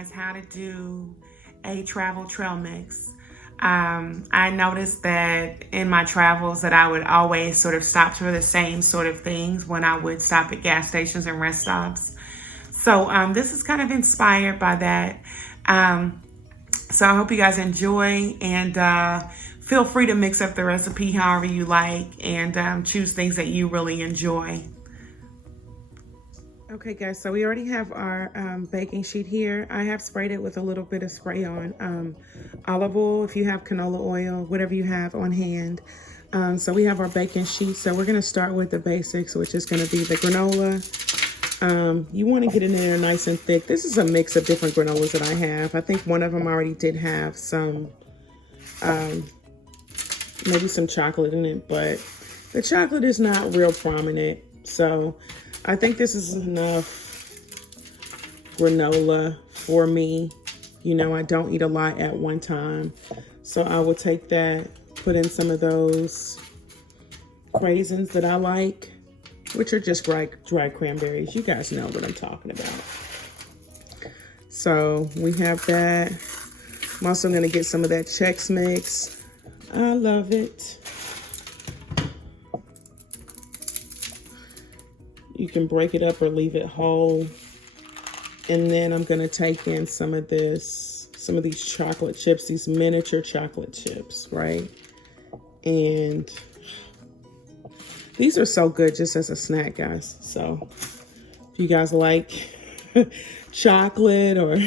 guys how to do a travel trail mix. I noticed that in my travels that I would always sort of stop for the same sort of things when I would stop at gas stations and rest stops. So this is kind of inspired by that. So I hope you guys enjoy, and feel free to mix up the recipe however you like, and choose things that you really enjoy. Okay guys, so we already have our baking sheet here. I have sprayed it with a little bit of spray on olive oil, if you have canola oil, whatever you have on hand. So we have our baking sheet. So we're gonna start with the basics, which is gonna be the granola. You wanna get it in there nice and thick. This is a mix of different granolas that I have. I think one of them already did have some, maybe some chocolate in it, but the chocolate is not real prominent. So I think this is enough granola for me. You know, I don't eat a lot at one time. So I will take that, put in some of those raisins that I like, which are just dried cranberries. You guys know what I'm talking about. So we have that. I'm also going to get some of that Chex Mix. I love it. You can break it up or leave it whole. And then I'm gonna take in some of these chocolate chips, these miniature chocolate chips, right? And these are so good just as a snack, guys. So if you guys like chocolate, or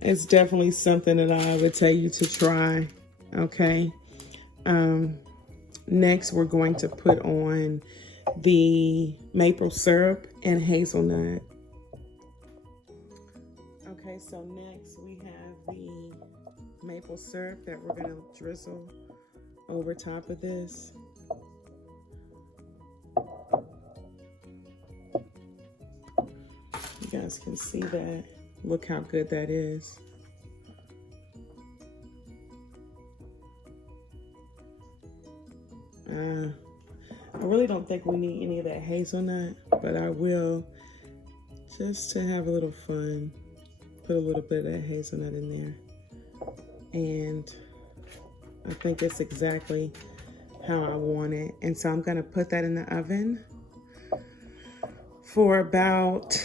it's definitely something that I would tell you to try, okay? Next, we're going to put on the maple syrup and hazelnut. Okay, so next we have the maple syrup that we're going to drizzle over top of this. You guys can see that. Look how good that is. I really don't think we need any of that hazelnut, but I will, just to have a little fun, put a little bit of that hazelnut in there. And I think it's exactly how I want it. And so I'm gonna put that in the oven for about,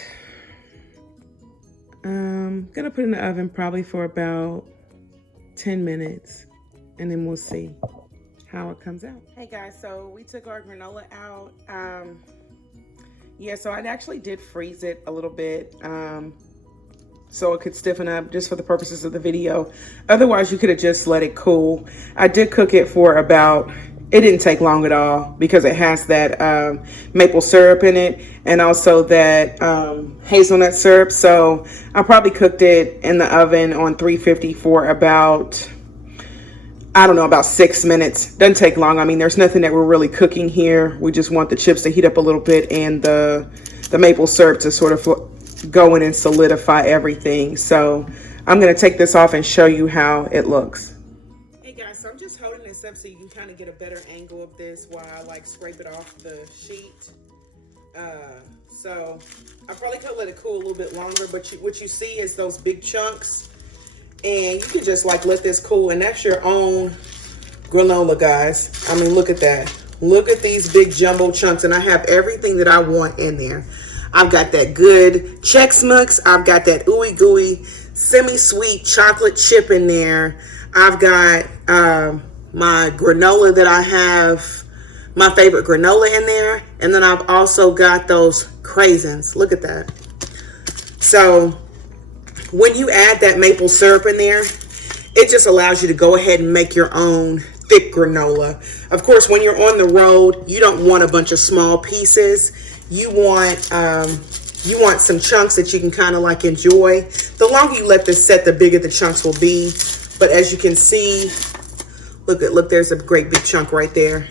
gonna put it in the oven probably for about 10 minutes, and then we'll see how it comes out. Hey guys, so we took our granola out. Yeah, so I actually did freeze it a little bit so it could stiffen up just for the purposes of the video. Otherwise, you could have just let it cool. I did cook it for about, it didn't take long at all because it has that maple syrup in it and also that hazelnut syrup. So I probably cooked it in the oven on 350 for about, I don't know, about 6 minutes. Doesn't take long. I mean, there's nothing that we're really cooking here. We just want the chips to heat up a little bit and the maple syrup to sort of go in and solidify everything. So I'm going to take this off and show you how it looks. Hey guys, so I'm just holding this up so you can kind of get a better angle of this while I like scrape it off the sheet. So I probably could let it cool a little bit longer, but what you see is those big chunks. And you can just like let this cool, and that's your own granola, guys. I mean, look at that. Look at these big jumbo chunks, and I have everything that I want in there. I've got that good Chex Mix. I've got that ooey gooey, semi-sweet chocolate chip in there. I've got my granola that I have, my favorite granola in there. And then I've also got those craisins. Look at that. So when you add that maple syrup in there, it just allows you to go ahead and make your own thick granola. Of course, when you're on the road, you don't want a bunch of small pieces. You want some chunks that you can kind of like enjoy. The longer you let this set, the bigger the chunks will be. But as you can see, look, there's a great big chunk right there.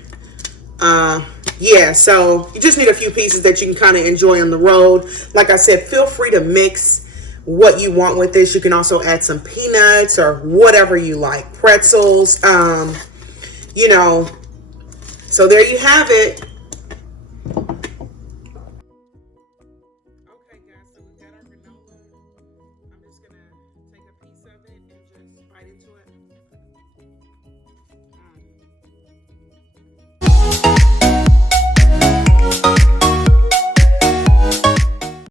Yeah, so you just need a few pieces that you can kind of enjoy on the road. Like I said, feel free to mix what you want with this. You can also add some peanuts or whatever you like, pretzels, you know. So there you have it.